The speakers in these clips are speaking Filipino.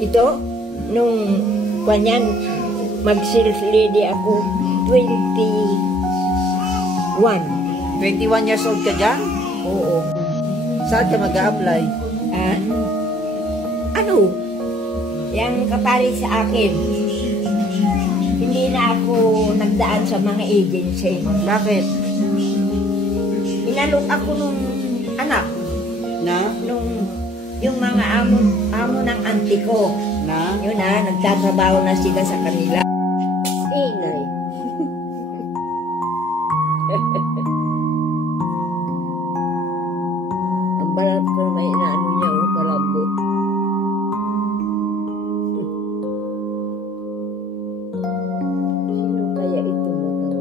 Ito, nung kanyan, mag-sales lady ako, 21. 21 years old ka dyan? Oo. Saan ka mag-a-apply? Ano? Yang kapari sa akin. Hindi na ako nagdaan sa mga agency. Bakit? Inalok ako nung anak. Na? Yung mga amo ng auntie ko. Na? Yun na, nagtatrabaho na sila sa kanila. Ingay. Ang balat ko may inaano niya, malambot. Sino kaya ito maganda?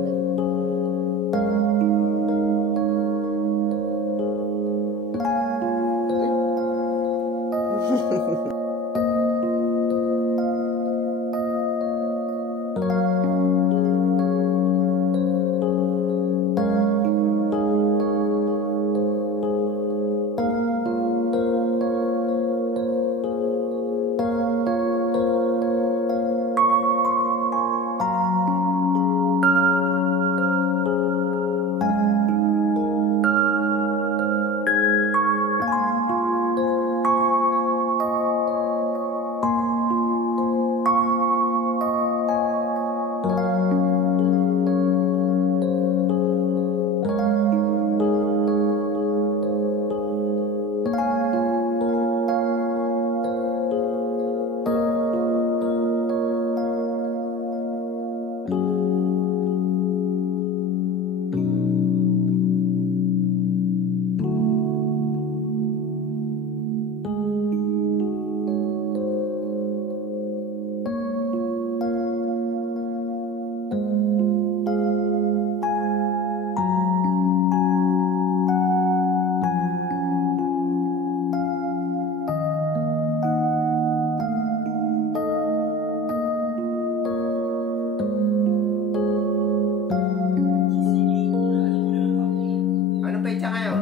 Anong petsa ngayon?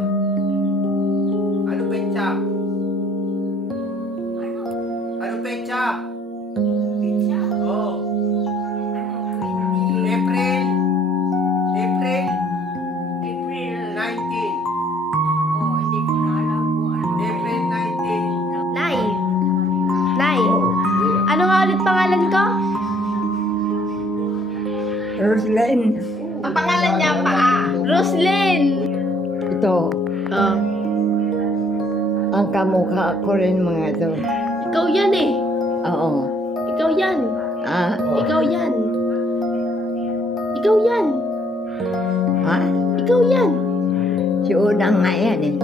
Anong petsa? Anong petsa? Oh. April 19. Oh, hindi ko na alam kung ano. April 19. Nay! Nay! Ano nga ulit pangalan ko? Roslyn. Ang pangalan niya pa Roslyn! Ito, Oh. ang kamukha ko rin mga ito. Ikaw yan eh. Oo. Ikaw yan. Ah, Ikaw yan. Ikaw yan. ha? Ikaw yan. Si Unang nga yan eh.